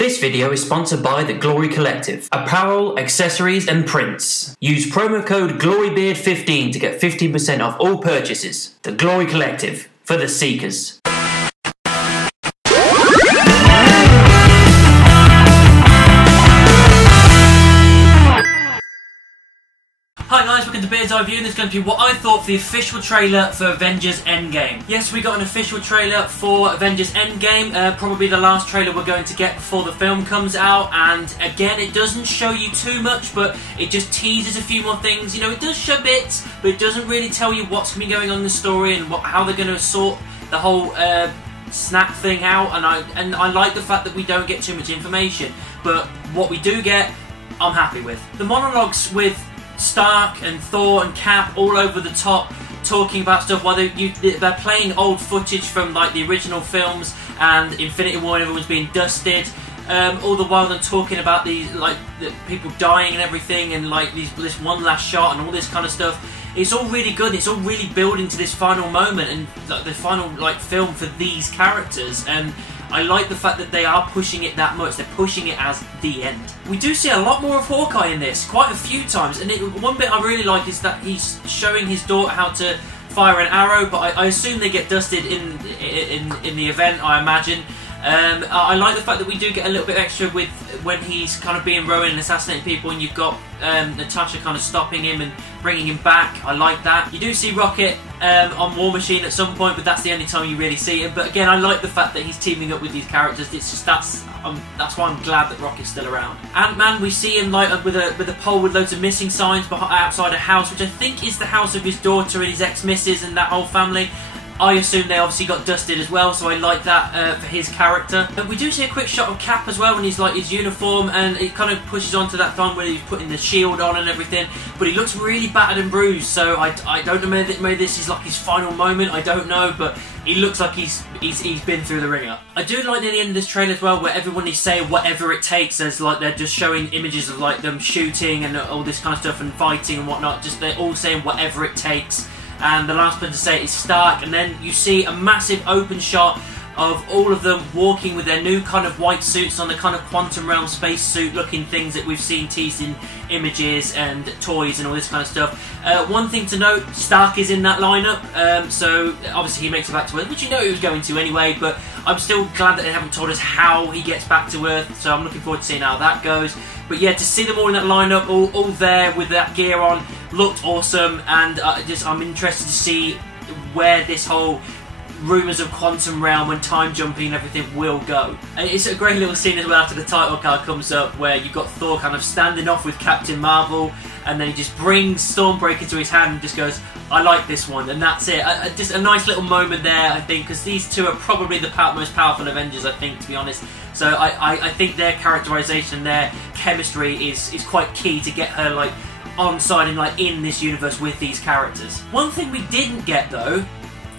This video is sponsored by the Glory Collective. Apparel, accessories and prints. Use promo code GLORYBEARD15 to get 15% off all purchases. The Glory Collective, for the seekers. Hi guys, welcome to Beard's Eye View, and this is going to be what I thought for the official trailer for Avengers Endgame. Yes, we got an official trailer for Avengers Endgame, probably the last trailer we're going to get before the film comes out, and again, it doesn't show you too much, but it just teases a few more things. You know, it does show bits, but it doesn't really tell you what's going to be going on in the story and how they're going to sort the whole snap thing out, and I like the fact that we don't get too much information, but what we do get, I'm happy with. The monologues with Stark and Thor and Cap all over the top, talking about stuff while they're playing old footage from like the original films and Infinity War, and everyone's being dusted. All the while they're talking about the people dying and everything, and like this one last shot and all this kind of stuff. It's all really good. It's all really building to this final moment and like, the final film for these characters, and I like the fact that they are pushing it that much. They're pushing it as the end. We do see a lot more of Hawkeye in this, quite a few times, and one bit I really like is that he's showing his daughter how to fire an arrow, but I assume they get dusted in the event, I imagine. I like the fact that we do get a little bit extra with when he's kind of being Rowan and assassinating people, and you've got Natasha kind of stopping him and bringing him back. I like that. You do see Rocket on War Machine at some point, but that's the only time you really see him. But again, I like the fact that he's teaming up with these characters. It's just that's why I'm glad that Rocket's still around. Ant-Man, we see him like with a pole with loads of missing signs outside a house, which I think is the house of his daughter and his ex-missus and that whole family. I assume they obviously got dusted as well, so I like that for his character. But we do see a quick shot of Cap as well when he's like his uniform, and it kind of pushes on to that time where he's putting the shield on and everything. But he looks really battered and bruised, so I don't know, maybe this is like his final moment, I don't know, but he looks like he's been through the ringer. I do like near the end of this trailer as well, where everyone is saying whatever it takes, as like they're just showing images of like them shooting and all this kind of stuff and fighting and whatnot. Just they're all saying whatever it takes. And the last person to say it is Stark, and then you see a massive open shot of all of them walking with their new kind of white suits on, the kind of quantum realm space suit looking things that we've seen teased in images and toys and all this kind of stuff. One thing to note, Stark is in that lineup, so obviously he makes it back to Earth, which you know he was going to anyway, but I'm still glad that they haven't told us how he gets back to Earth, so I'm looking forward to seeing how that goes. But yeah, to see them all in that lineup, all there with that gear on, looked awesome, and I'm interested to see where this whole rumours of quantum realm and time jumping and everything will go. And it's a great little scene as well after the title card comes up, where you've got Thor kind of standing off with Captain Marvel, and then he just brings Stormbreaker to his hand and just goes, I like this one, and that's it. Just a nice little moment there, I think, because these two are probably the most powerful Avengers, I think, to be honest. So I think their characterisation, their chemistry is quite key to get her like on side and like in this universe with these characters. One thing we didn't get though,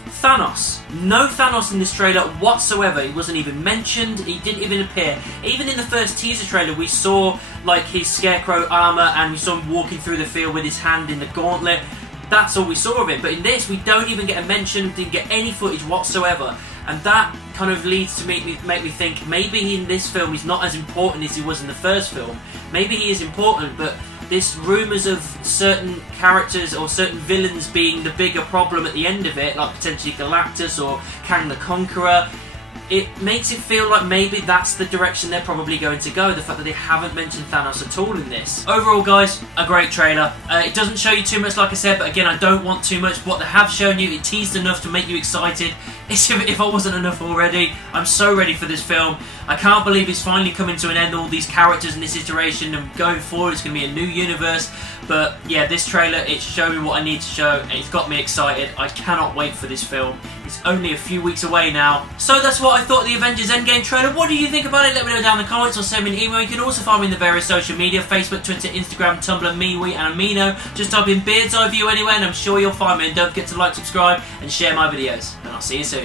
Thanos. No Thanos in this trailer whatsoever. He wasn't even mentioned. He didn't even appear. Even in the first teaser trailer, we saw like his Scarecrow armor, and we saw him walking through the field with his hand in the gauntlet. That's all we saw of it. But in this, we don't even get a mention. Didn't get any footage whatsoever, and that kind of leads to make me think maybe in this film he's not as important as he was in the first film. Maybe he is important, but this rumours of certain characters or certain villains being the bigger problem at the end of it, like potentially Galactus or Kang the Conqueror, it makes it feel like maybe that's the direction they're probably going to go, the fact that they haven't mentioned Thanos at all in this. Overall guys, a great trailer. It doesn't show you too much like I said, but again I don't want too much. What they have shown you, it teased enough to make you excited. If I wasn't enough already, I'm so ready for this film. I can't believe it's finally coming to an end, all these characters in this iteration, and going forward it's going to be a new universe. But yeah, this trailer, it's showing me what I need to show, and it's got me excited. I cannot wait for this film. It's only a few weeks away now. So that's what I thought of the Avengers Endgame trailer. What do you think about it? Let me know down in the comments, or send me an email. You can also find me in the various social media, Facebook, Twitter, Instagram, Tumblr, MeWe and Amino. Just type in Beard's Eye View anywhere and I'm sure you'll find me. And don't forget to like, subscribe and share my videos. And I'll see you soon.